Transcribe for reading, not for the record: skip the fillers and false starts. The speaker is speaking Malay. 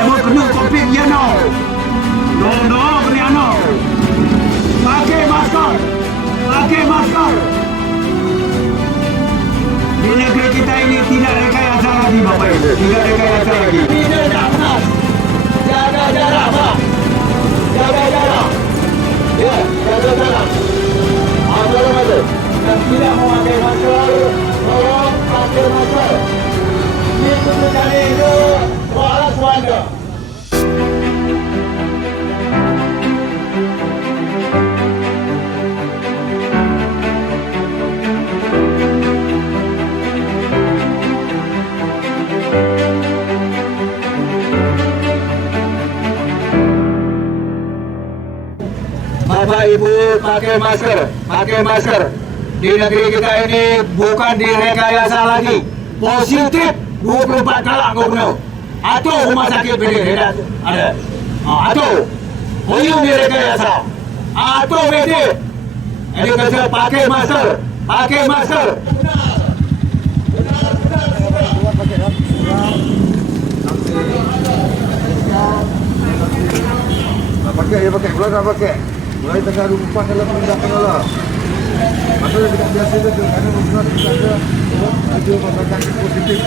Memang kena topik dia no. No, kena no. Pakai masker. Pakai masker. Di negeri kita ini tidak rekayasa lagi, Bapak Ibu. Tidak rekayasa lagi. Tidak panas. Jaga jarak, Pak. Jaga jarak. Ya, jaga jarak. Tolong ada. Yang tidak memakai masker, tolong pakai masker. Ini tuntutan itu waras Anda. Bapak Ibu pakai masker. Di negeri kita ini bukan direkayasa lagi. Positif 24 kalak kau kena. Atau rumah sakit berdiri ada. Atau huyung direkayasa. Atau berdiri. Jadi kata pakai masker. Pakai masker. Pakai, keluar tak pakai. Mulai tengah rumah kalau meninggalkan Allah. Maksudnya tidak biasa itu, karena mungkin kita ada masyarakat positif.